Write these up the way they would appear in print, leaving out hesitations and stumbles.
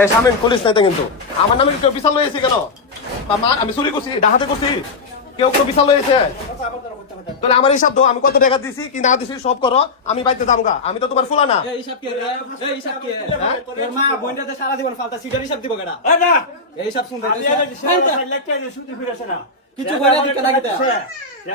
এই শামিম পুলিশ নাই তো কিন্তু আমার নামে কেউ বিশাল লয়েছে কেন? বা মা আমি চুরি করছি, ডাকাতি করছি, কেউ কোনো বিশাল লয়েছে? তাহলে আমার হিসাব দাও, আমি কত টাকা দিছি কি না দিছি সব করো, আমি বাইতে যামগা। আমি তো তোমার ফুলা না। এই হিসাব কি রে? এই হিসাব কি? তোর মা বইন্ডাতে সারা জীবন ফালতা সিটার হিসাব দিব কেডা? না এই হিসাব শুনতে আমি এটা দিছি 6 লাখ টাকা শুধু ফিরেছে না কিছু কইরা দিতে লাগে তা।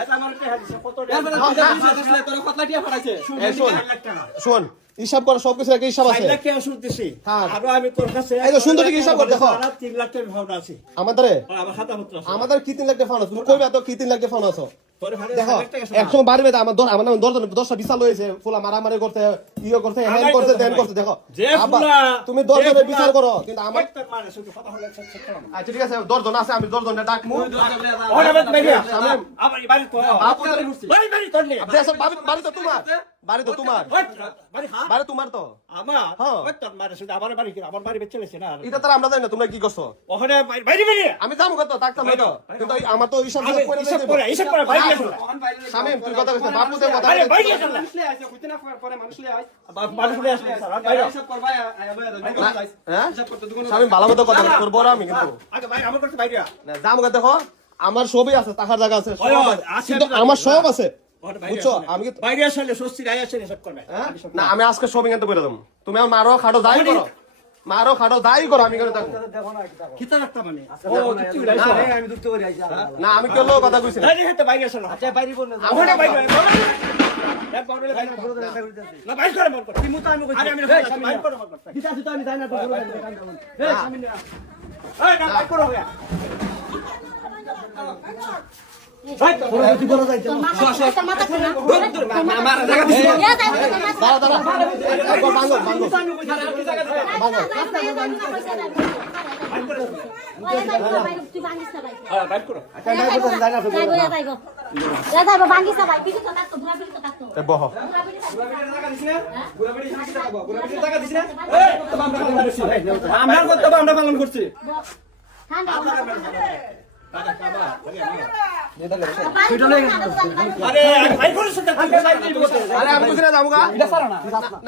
এটা আমার টাকা দিছে কত এরপরে টাকা তুই যা দিছিস তোর কত টিয়া ফাটাইছে? এই শোন 6 লাখ টাকা শোন, হিসাব করো, সবকিছু একটা হিসাব আছে। 6 লাখ টাকা শুধু দিছি হ্যাঁ। আর আমি তোর কাছে এই তো সুন্দর হিসাব কর দেখো। 3 লাখ টাকা ভাবনা আছে আমাদের আমার খাতা পত্র আছে আমাদের কি 3 লাখ টাকা ফান্ড আছে? তুমি কইবে তো কি 3 লাখ টাকা ফান্ড আছে? তোর ভাড়া দেখো 6 লাখ টাকা একসময় বাড়বে আমার আমার নামে 10টা বিশাল হয়েছে, ফুলা মারামারি করতে, ইয়ে করতে, হ্যান করতে, ধ্যান করতে। দেখো যে আব্বা, ফুলা তুমি 10 জনের বিচার করো, কিন্তু আমার তোর মানে শুধু কথা হলে চেক করো আচ্ছা ঠিক আছে 10 জন আছে, আমি 10 জনের ডাকমু। ওরে বাইরে শামিম, আবার বাড়ি তো বাপু বাড়ি তোর নে আপনি আসলে বাড়ি তো তোমার, বাড়ি তো তোমার, বাড়ি খা বাড়ি তোমার তো। আমার হ্যাঁ। তোর মানে শুধু আমার বাড়ি কি আমার বাড়ি বেচে লেছে না এটা তারা আমরা জানি না তোমরা কি করছো। ওখানে বাইরে বাইরে আমি যাবো কত থাকতাম না তো, কিন্তু আমার তো হিসাব আমি করে হিসাব করে বাইরে গেছো শামিম তুই কথা কইছিস, বাপু তুই কথা আরে বাইরে কইছিস। গেছো মানুষ লে আইছে কইতে না পরে মানুষ লে আই মানুষ বলে আসবে স্যার বাইরে হিসাব কর ভাই আয়া ভাই হ্যাঁ হিসাব করতে দুগুণ শামিম ভালো মতো কথা করবো আমি কিন্তু আগে বাইরে আমার করতে বাইরে না যাবো দেখো, আমার সবই আছে, টাকার জায়গা আছে, সব ওই, আছে, আছে, কিন্তু আছে, আমার আছে। সব আছে, বাইরে বুঝছো? আমি কি বাইরে আসলে স্বস্তি রায় আসলে সব করবে হ্যাঁ? না আমি আজকে সবই কিন্তু করে দেবো। তুমি আমার মারো খাটো যাই করো, মারো খাটো যাই করো, আমি করে থাকবো কিতা রাখতা মানে ও কিচ্ছু না, রাইছো আমি দুটো করে আইছি না আমি কেউ কথা কইছি না। বাইরে হেতে বাইরে আসলে আচ্ছা বাইরে বল না ওখানে বাইরে এক বাইরে বাইরে না বাইরে করে মন কর তুই মুতা আমি কইছি আরে আমি বাইরে করে মন কর দিতা দিতা আমি যাই না তোর এই সামনে এই না বাইরে করো হ্যাঁ মারা জায়গা দিছি দাঁড়া দাঁড়া একবার ভাঙো ভাঙো ভাঙো। বাইরে করো এ বহ জায়গা দিছি না গুলাবড়ি সাথে থাকবো গুলাবড়ি জায়গা দিছি না এই তো আমরা পালন করছি আমরা কর্তব্য আমরা পালন করছি আরে বাইরে করো সেটা আরে আমি কইছি না যাবো গা এটা সারা না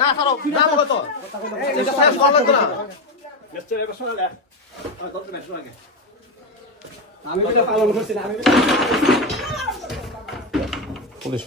না খারো যাবো কত এটা শেষ করা লাগবে না। নেক্সট এবার শোনা দে আর কত ম্যাচ লাগে আমি এটা পালন করছি না আমি পুলিশ